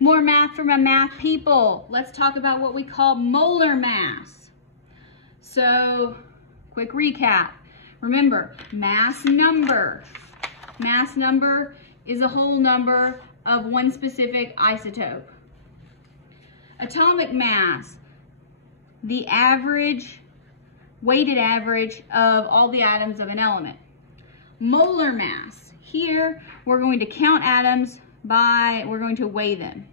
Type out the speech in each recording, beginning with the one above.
More math for my math people. Let's talk about what we call molar mass. So, quick recap. Remember, mass number. Mass number is a whole number of one specific isotope. Atomic mass, the average, weighted average of all the atoms of an element. Molar mass, here we're going to count atoms we're going to weigh them.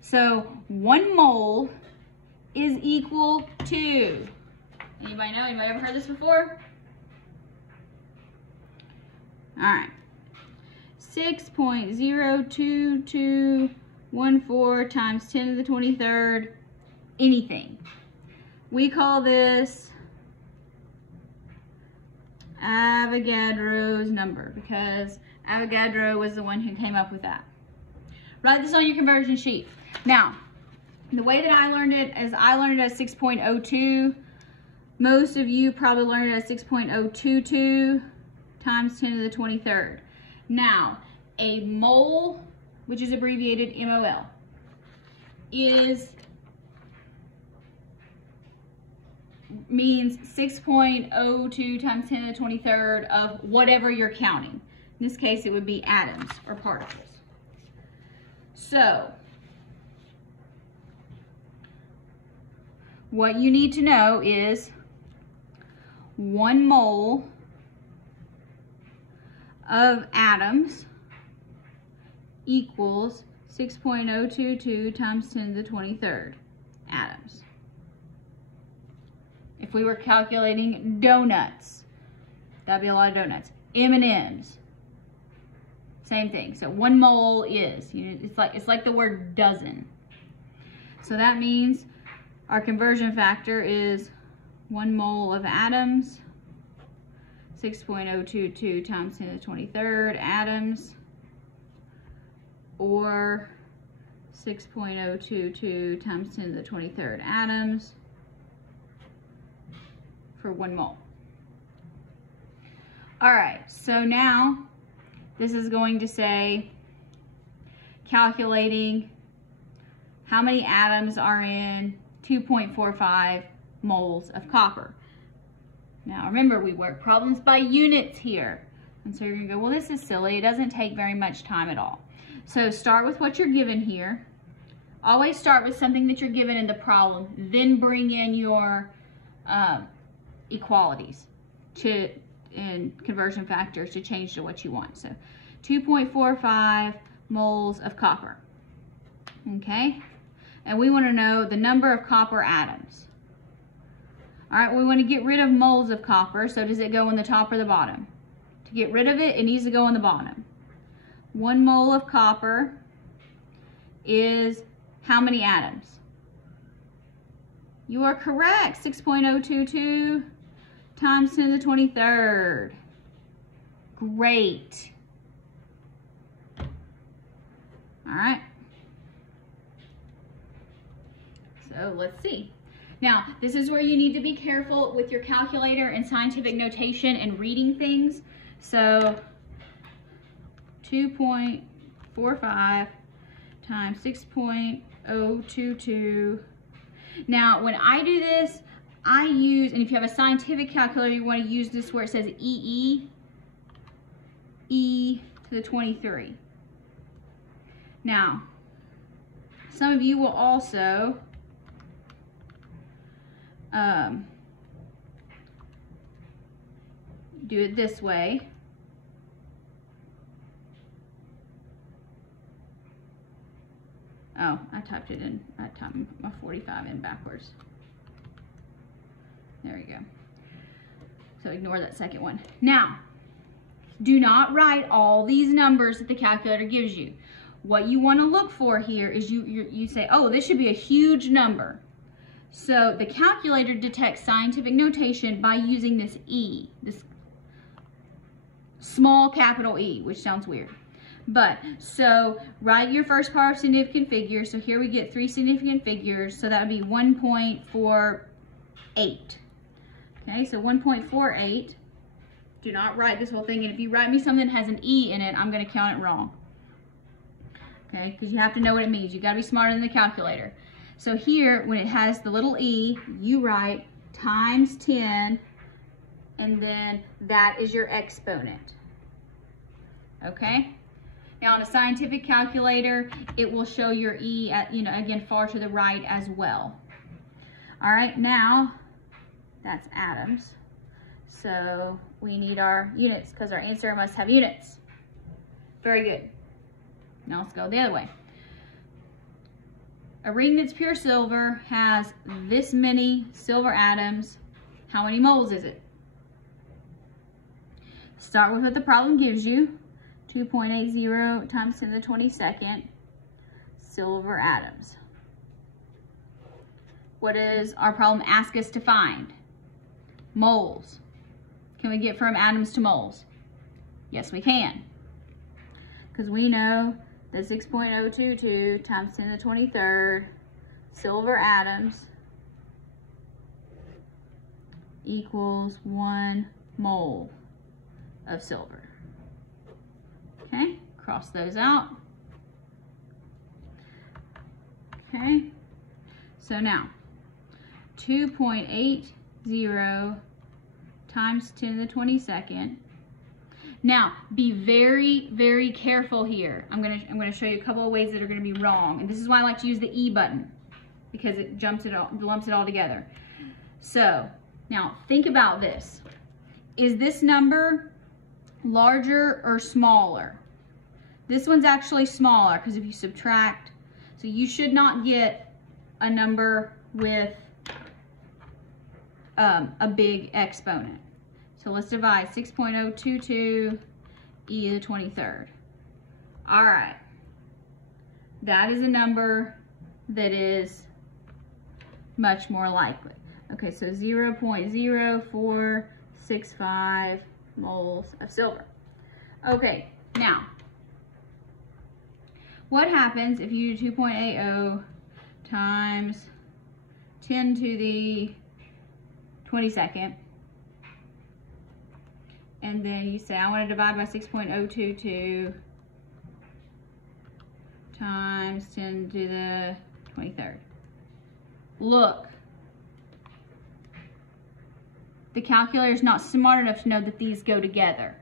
So 1 mole is equal to, anybody know? Anybody ever heard this before? All right, 6.02214 times 10 to the 23rd, anything. We call this Avogadro's number because Avogadro was the one who came up with that. Write this on your conversion sheet. Now, the way that I learned it is I learned it as 6.02. Most of you probably learned it as 6.022 times 10 to the 23rd. Now, a mole, which is abbreviated MOL, means 6.02 times 10 to the 23rd of whatever you're counting. In this case, it would be atoms or particles. So, what you need to know is 1 mole of atoms equals 6.022 times 10 to the 23rd atoms. If we were calculating donuts, that'd be a lot of donuts. M&Ms, same thing. So 1 mole is, it's like the word dozen. So that means our conversion factor is 1 mole of atoms, 6.022 times 10 to the 23rd atoms, or 6.022 times 10 to the 23rd atoms for 1 mole. All right, so now this is going to say calculating how many atoms are in 2.45 moles of copper. Now remember, we work problems by units here. And so you're gonna go, well, this is silly. It doesn't take very much time at all. So start with what you're given here. Always start with something that you're given in the problem, then bring in your equalities and conversion factors to change to what you want. So 2.45 moles of copper, okay? And we want to know the number of copper atoms. All right, we want to get rid of moles of copper, so does it go in the top or the bottom? To get rid of it, it needs to go in the bottom. 1 mole of copper is how many atoms? You are correct, 6.022 times 10 to the 23rd. Great. All right. So let's see. Now, this is where you need to be careful with your calculator and scientific notation and reading things. So 2.45 times 6.022. Now, when I do this, I use, and if you have a scientific calculator, you want to use this where it says e to the 23. Now, some of you will also do it this way. Oh, I typed my 45 in backwards. There we go. So ignore that second one. Now, do not write all these numbers that the calculator gives you. What you want to look for here is you say, oh, this should be a huge number. So the calculator detects scientific notation by using this E, this small capital E, which sounds weird. But, so write your first part of significant figures. So here we get 3 significant figures. So that would be 1.48. Okay, so 1.48. Do not write this whole thing. And if you write me something that has an E in it, I'm going to count it wrong. okay? Because you have to know what it means. You got to be smarter than the calculator. So here, when it has the little e, you write times 10, and then that is your exponent, okay? Now on a scientific calculator, it will show your e at, again, far to the right as well. All right, now that's atoms. So we need our units because our answer must have units. Very good. Now let's go the other way. A ring that's pure silver has this many silver atoms. How many moles is it? Start with what the problem gives you. 2.80 times 10 to the 22nd silver atoms. What does our problem ask us to find? Moles. Can we get from atoms to moles? Yes, we can. Because we know that 6.022 times 10 to the 23rd silver atoms equals 1 mole of silver. Okay, cross those out. Okay, so now 2.80 times 10 to the 22nd. Now, be very, very careful here. I'm gonna show you a couple of ways that are gonna be wrong, and this is why I like to use the E button, because it lumps it all together. So, now think about this. Is this number larger or smaller? This one's actually smaller, because if you subtract, so you should not get a number with a big exponent. So let's divide 6.022 e to the 23rd. All right, that is a number that is much more likely. Okay, so 0.0465 moles of silver. Okay, now, what happens if you do 2.80 times 10 to the 22nd, and then you say, I want to divide by 6.022 times 10 to the 23rd. Look, the calculator is not smart enough to know that these go together,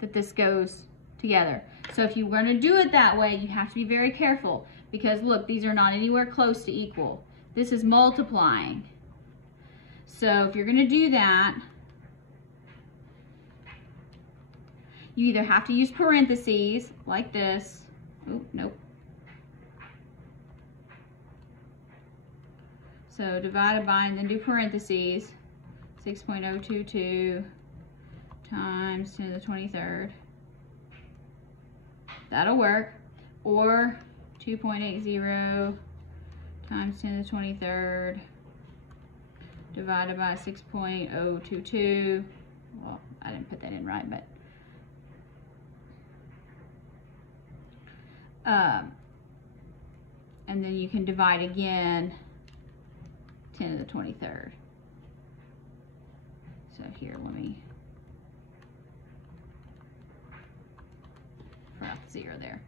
that this goes together. So if you're going to do it that way, you have to be very careful, because look, these are not anywhere close to equal. This is multiplying. So if you're going to do that, you either have to use parentheses like this. Oh, nope. So divided by, and then do parentheses. 6.022 times 10 to the 23rd. That'll work. Or 2.80 times 10 to the 23rd divided by 6.022. Well, I didn't put that in right, but and then you can divide again 10 to the 23rd. So here, let me forgot the 0 there.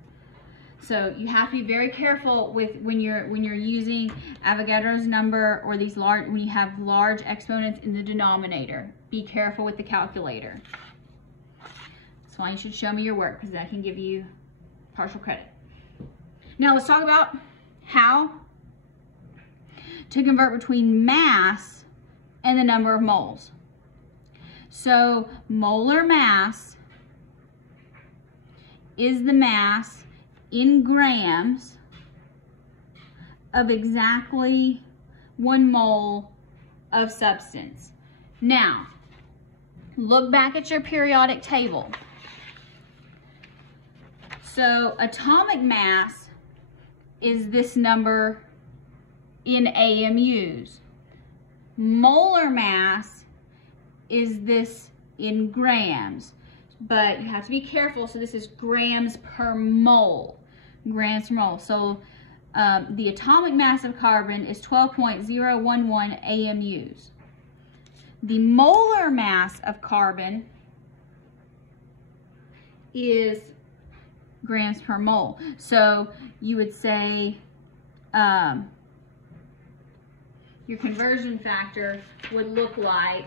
So you have to be very careful with when you're using Avogadro's number or these large, when you have large exponents in the denominator. Be careful with the calculator. That's why you should show me your work, because that can give you partial credit. Now let's talk about how to convert between mass and the number of moles. So molar mass is the mass in grams of exactly 1 mole of substance. Now, look back at your periodic table. So atomic mass is this number in AMUs. Molar mass is this in grams, but you have to be careful. So this is grams per mole. Grams per mole. So the atomic mass of carbon is 12.011 AMUs. The molar mass of carbon is grams per mole. So you would say your conversion factor would look like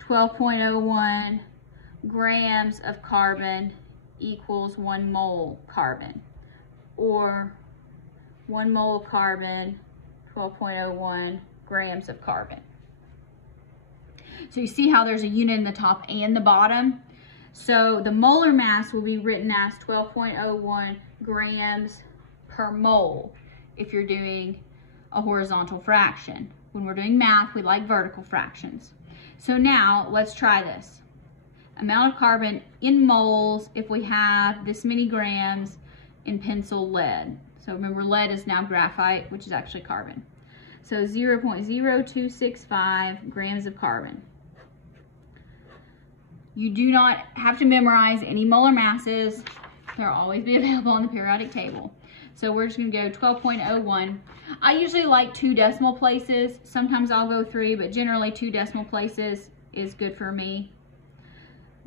12.01 grams of carbon equals 1 mole carbon, or 1 mole carbon, 12.01 grams of carbon. So you see how there's a unit in the top and the bottom? So the molar mass will be written as 12.01 grams per mole if you're doing a horizontal fraction. When we're doing math, we like vertical fractions. So now let's try this. Amount of carbon in moles if we have this many grams in pencil lead. So remember, lead is now graphite, which is actually carbon. So 0.0265 grams of carbon. You do not have to memorize any molar masses. They'll always be available on the periodic table. So we're just gonna go 12.01. I usually like 2 decimal places. Sometimes I'll go 3, but generally 2 decimal places is good for me.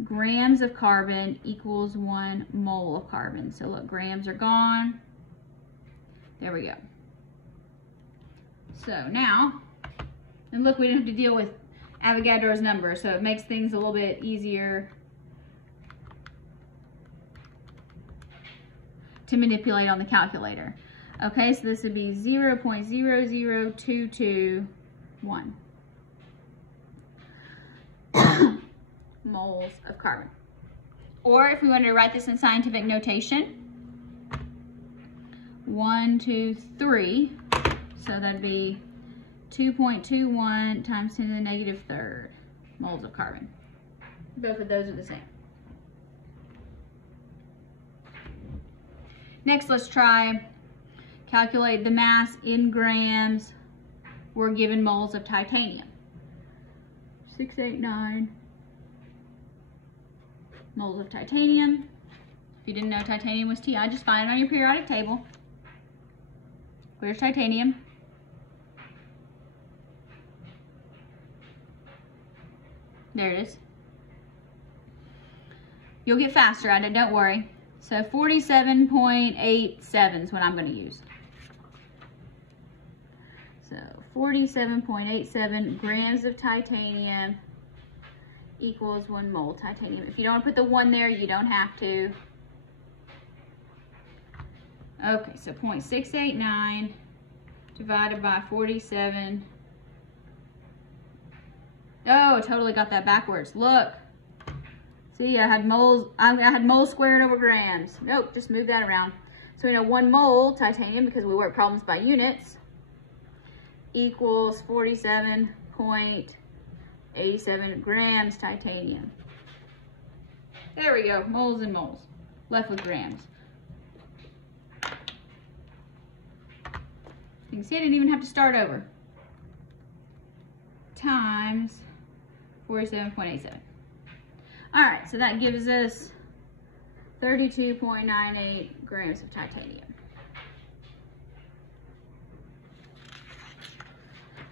Grams of carbon equals 1 mole of carbon. So look, grams are gone. There we go. So now, and look, we don't have to deal with Avogadro's number, so it makes things a little bit easier to manipulate on the calculator. Okay, so this would be 0.00221 moles of carbon. Or if we wanted to write this in scientific notation, 1, 2, 3, so that'd be 2.21 times 10 to the negative third moles of carbon. Both of those are the same. Next, let's try calculate the mass in grams. We're given moles of titanium. 689 moles of titanium. If you didn't know titanium was Ti, just find it on your periodic table. Where's titanium? There it is. You'll get faster at it, don't worry. So 47.87 is what I'm going to use. So 47.87 grams of titanium equals 1 mole titanium. If you don't want to put the 1 there, you don't have to. Okay, so 0.689 divided by 47. Oh, totally got that backwards. Look. See, I had moles squared over grams. Nope, just move that around. So we know 1 mole titanium, because we work problems by units, equals 47.87 grams titanium. There we go, moles and moles. Left with grams. You can see I didn't even have to start over. Times 47.87. All right, so that gives us 32.98 grams of titanium.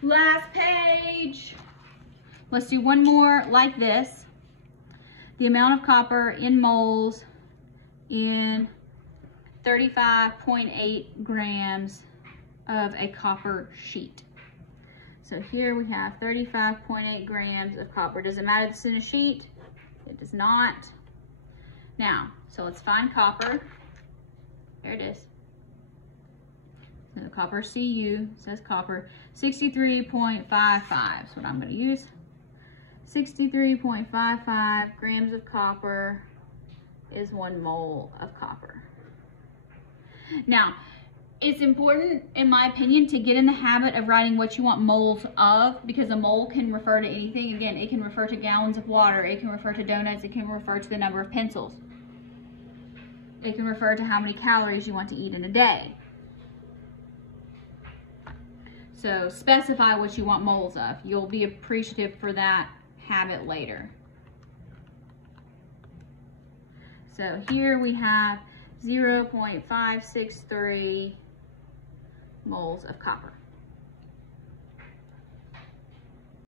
Last page. Let's do one more like this. The amount of copper in moles in 35.8 grams of a copper sheet. So here we have 35.8 grams of copper. Does it matter if it's in a sheet? It does not. Now, so let's find copper. There it is. So copper Cu says copper. 63.55 is what I'm going to use. 63.55 grams of copper is 1 mole of copper. Now, it's important, in my opinion, to get in the habit of writing what you want moles of, because a mole can refer to anything. Again, it can refer to gallons of water, it can refer to donuts, it can refer to the number of pencils. It can refer to how many calories you want to eat in a day. So specify what you want moles of. You'll be appreciative for that habit later. So here we have 0.563 moles of copper.